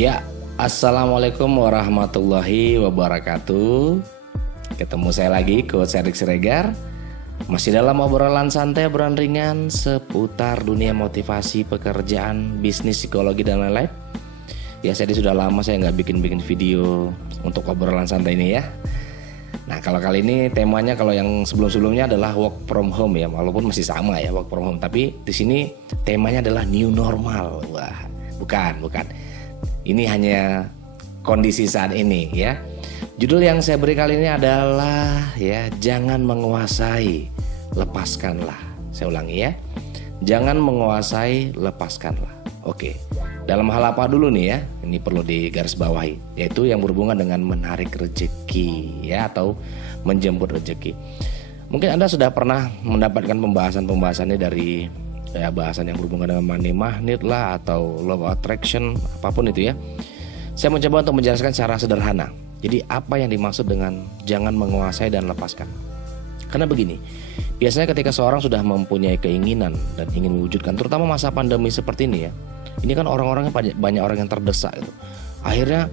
Ya, assalamualaikum warahmatullahi wabarakatuh. Ketemu saya lagi, Coach Erik Siregar. Masih dalam obrolan santai, obrolan ringan seputar dunia motivasi, pekerjaan, bisnis, psikologi, dan lain-lain. Ya, saya sudah lama saya nggak bikin video untuk obrolan santai ini ya. Nah, kalau kali ini temanya, kalau yang sebelum-sebelumnya adalah work from home ya, walaupun masih sama ya work from home, tapi di sini temanya adalah new normal. Wah, bukan. Ini hanya kondisi saat ini ya. Judul yang saya beri kali ini adalah ya, jangan menguasai, lepaskanlah. Saya ulangi ya. Jangan menguasai, lepaskanlah. Oke. Dalam hal apa dulu nih ya? Ini perlu digarisbawahi, yaitu yang berhubungan dengan menarik rezeki ya, atau menjemput rezeki. Mungkin Anda sudah pernah mendapatkan pembahasannya dari bahasan yang berhubungan dengan money magnet lah, atau law of attraction, apapun itu ya. Saya mencoba untuk menjelaskan secara sederhana. Jadi apa yang dimaksud dengan jangan menguasai dan lepaskan? Karena begini, biasanya ketika seorang sudah mempunyai keinginan dan ingin mewujudkan, terutama masa pandemi seperti ini ya, ini kan orang-orangnya banyak orang yang terdesak gitu. Akhirnya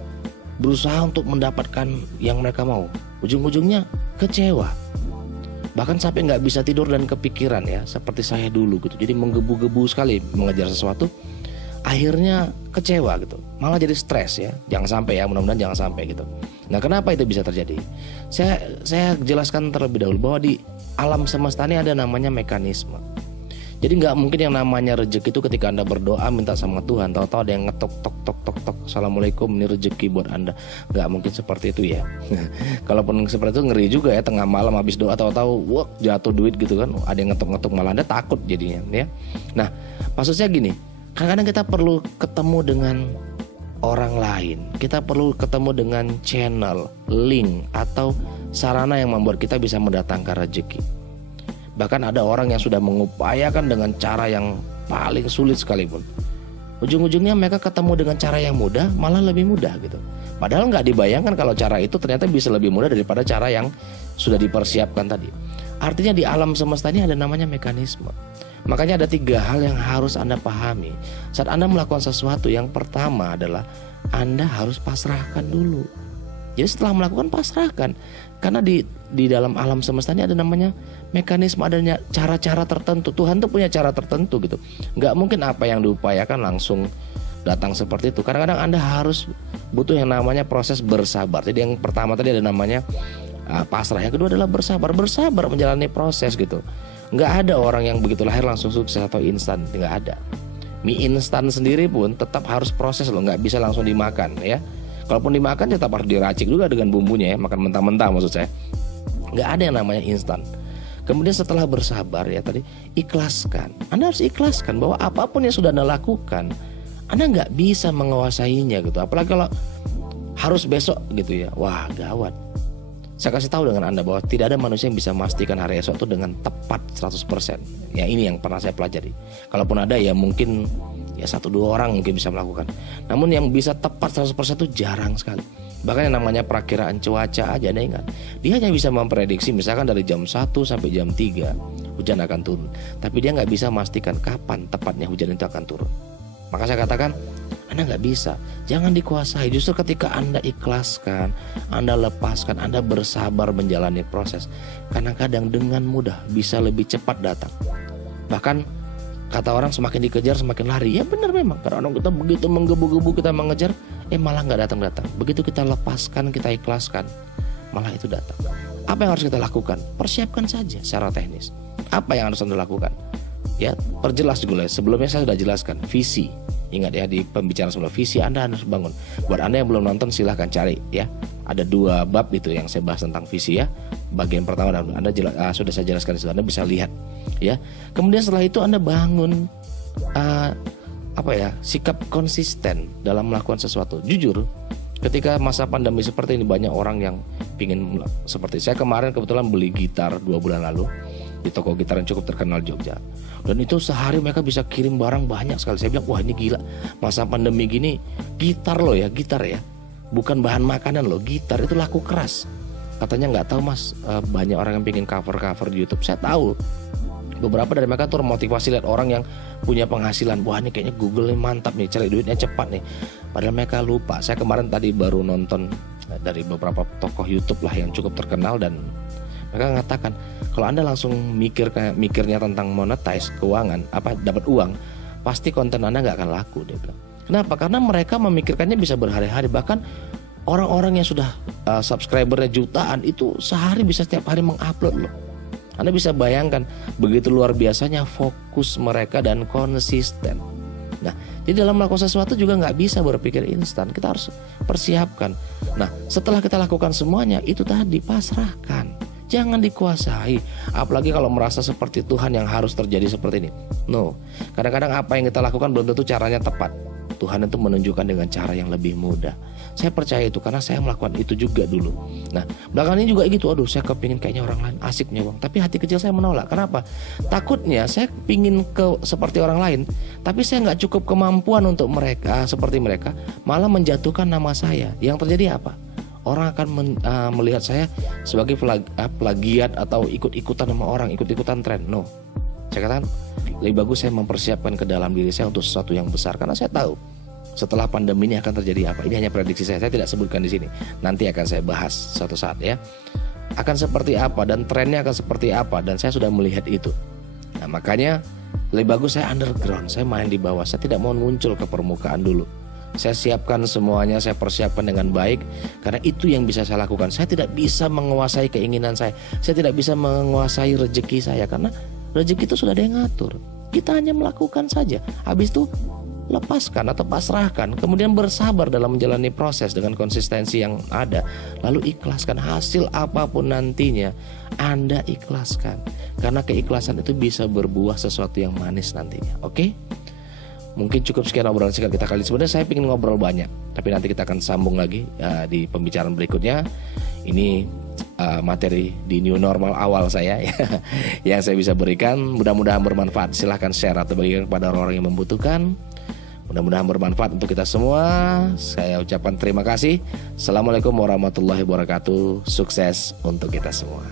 berusaha untuk mendapatkan yang mereka mau. Ujung-ujungnya kecewa. Bahkan sampai nggak bisa tidur dan kepikiran ya, seperti saya dulu gitu. Jadi menggebu-gebu sekali mengejar sesuatu. Akhirnya kecewa gitu, malah jadi stres ya. Jangan sampai ya, mudah-mudahan jangan sampai gitu. Nah, kenapa itu bisa terjadi? Saya jelaskan terlebih dahulu bahwa di alam semesta ini ada namanya mekanisme. Jadi nggak mungkin yang namanya rezeki itu ketika Anda berdoa minta sama Tuhan, tahu-tahu ada yang ngetok tok, assalamualaikum, ini rezeki buat Anda. Nggak mungkin seperti itu ya. Kalaupun seperti itu ngeri juga ya, tengah malam habis doa tahu-tahu wah jatuh duit gitu kan, ada yang ngetok malah Anda takut jadinya ya. Nah, maksudnya gini, kadang-kadang kita perlu ketemu dengan orang lain, kita perlu ketemu dengan channel, link, atau sarana yang membuat kita bisa mendatangkan rezeki. Bahkan ada orang yang sudah mengupayakan dengan cara yang paling sulit sekalipun, ujung-ujungnya mereka ketemu dengan cara yang mudah, malah lebih mudah gitu. Padahal nggak dibayangkan kalau cara itu ternyata bisa lebih mudah daripada cara yang sudah dipersiapkan tadi. Artinya di alam semesta ini ada namanya mekanisme. Makanya ada 3 hal yang harus Anda pahami saat Anda melakukan sesuatu. Yang pertama adalah Anda harus pasrahkan dulu. Jadi setelah melakukan, pasrahkan. Karena di dalam alam semesta ini ada namanya mekanisme, adanya cara-cara tertentu. Tuhan tuh punya cara tertentu gitu. Nggak mungkin apa yang diupayakan langsung datang seperti itu. Kadang-kadang Anda harus butuh yang namanya proses bersabar. Jadi yang pertama tadi ada namanya pasrah. Yang kedua adalah bersabar menjalani proses gitu. Nggak ada orang yang begitu lahir langsung sukses atau instan, nggak ada. Mie instan sendiri pun tetap harus proses loh, nggak bisa langsung dimakan ya. Kalaupun dimakan tetap harus diracik juga dengan bumbunya ya, makan mentah-mentah maksud saya. Nggak ada yang namanya instan. Kemudian setelah bersabar ya tadi, ikhlaskan. Anda harus ikhlaskan bahwa apapun yang sudah Anda lakukan, Anda nggak bisa menguasainya gitu. Apalagi kalau harus besok gitu ya, wah gawat. Saya kasih tahu dengan Anda bahwa tidak ada manusia yang bisa memastikan hari esok itu dengan tepat 100%. Ya ini yang pernah saya pelajari. Kalaupun ada ya mungkin ya 1-2 orang mungkin bisa melakukan. Namun yang bisa tepat 100% itu jarang sekali. Bahkan yang namanya perakiraan cuaca aja Anda ingat, dia hanya bisa memprediksi misalkan dari jam 1 sampai jam 3 hujan akan turun. Tapi dia nggak bisa memastikan kapan tepatnya hujan itu akan turun. Maka saya katakan, Anda nggak bisa, jangan dikuasai. Justru ketika Anda ikhlaskan, Anda lepaskan, Anda bersabar menjalani proses, kadang-kadang dengan mudah bisa lebih cepat datang. Bahkan kata orang semakin dikejar semakin lari. Ya benar memang, karena kita begitu menggebu-gebu kita mengejar, malah nggak datang-datang. Begitu kita lepaskan, kita ikhlaskan, malah itu datang. Apa yang harus kita lakukan? Persiapkan saja secara teknis. Apa yang harus Anda lakukan? Ya, perjelas dulu ya. Sebelumnya saya sudah jelaskan visi. Ingat ya, di pembicaraan sebelum, visi Anda harus bangun. Buat Anda yang belum nonton silahkan cari ya. Ada 2 bab itu yang saya bahas tentang visi ya. Bagian pertama Anda sudah saya jelaskan di situ, Anda bisa lihat ya. Kemudian setelah itu Anda bangun sikap konsisten dalam melakukan sesuatu. Jujur, ketika masa pandemi seperti ini banyak orang yang pingin, seperti saya kemarin kebetulan beli gitar 2 bulan lalu di toko gitar yang cukup terkenal Jogja. Dan itu sehari mereka bisa kirim barang banyak sekali. Saya bilang, wah ini gila, masa pandemi gini gitar loh ya, gitar ya, bukan bahan makanan loh, gitar itu laku keras. Katanya nggak tahu mas, banyak orang yang bikin cover di YouTube. Saya tahu beberapa dari mereka tuh motivasi lihat orang yang punya penghasilan. Wah ini kayaknya Google ini mantap nih, cari duitnya cepat nih. Padahal mereka lupa. Saya kemarin tadi baru nonton dari beberapa tokoh YouTube lah yang cukup terkenal, dan mereka mengatakan kalau Anda langsung mikirnya tentang monetize keuangan, dapat uang, pasti konten Anda nggak akan laku, dia bilang. Kenapa? Karena mereka memikirkannya bisa berhari-hari. Bahkan orang-orang yang sudah subscribernya jutaan itu sehari bisa setiap hari mengupload loh. Anda bisa bayangkan begitu luar biasanya fokus mereka dan konsisten. Nah, jadi dalam melakukan sesuatu juga nggak bisa berpikir instan. Kita harus persiapkan. Nah, setelah kita lakukan semuanya, itu tadi pasrahkan. Jangan dikuasai. Apalagi kalau merasa seperti Tuhan yang harus terjadi seperti ini. No, kadang-kadang apa yang kita lakukan belum tentu caranya tepat. Tuhan itu menunjukkan dengan cara yang lebih mudah. Saya percaya itu karena saya melakukan itu juga dulu. Nah, belakangan ini juga gitu. Aduh, saya kepingin kayaknya orang lain asiknya bang. Tapi hati kecil saya menolak. Kenapa? Takutnya saya pingin seperti orang lain, tapi saya nggak cukup kemampuan untuk mereka seperti mereka, malah menjatuhkan nama saya. Yang terjadi apa? Orang akan melihat saya sebagai plagiat atau ikut-ikutan sama orang, ikut-ikutan tren. No, saya katakan lebih bagus saya mempersiapkan ke dalam diri saya untuk sesuatu yang besar, karena saya tahu setelah pandemi ini akan terjadi apa. Ini hanya prediksi saya tidak sebutkan di sini. Nanti akan saya bahas suatu saat ya. Akan seperti apa dan trennya akan seperti apa, dan saya sudah melihat itu. Nah, makanya lebih bagus saya underground, saya main di bawah. Saya tidak mau muncul ke permukaan dulu. Saya siapkan semuanya, saya persiapkan dengan baik, karena itu yang bisa saya lakukan. Saya tidak bisa menguasai keinginan saya tidak bisa menguasai rezeki saya, karena rezeki itu sudah ada yang ngatur. Kita hanya melakukan saja. Habis itu lepaskan atau pasrahkan, kemudian bersabar dalam menjalani proses dengan konsistensi yang ada, lalu ikhlaskan hasil apapun nantinya. Anda ikhlaskan, karena keikhlasan itu bisa berbuah sesuatu yang manis nantinya. Oke? Mungkin cukup sekian obrolan singkat kita kali. Sebenarnya saya ingin ngobrol banyak, tapi nanti kita akan sambung lagi di pembicaraan berikutnya. Ini materi di new normal awal saya yang saya bisa berikan. Mudah-mudahan bermanfaat. Silahkan share atau bagikan kepada orang-orang yang membutuhkan. Mudah-mudahan bermanfaat untuk kita semua. Saya ucapkan terima kasih. Assalamualaikum warahmatullahi wabarakatuh. Sukses untuk kita semua.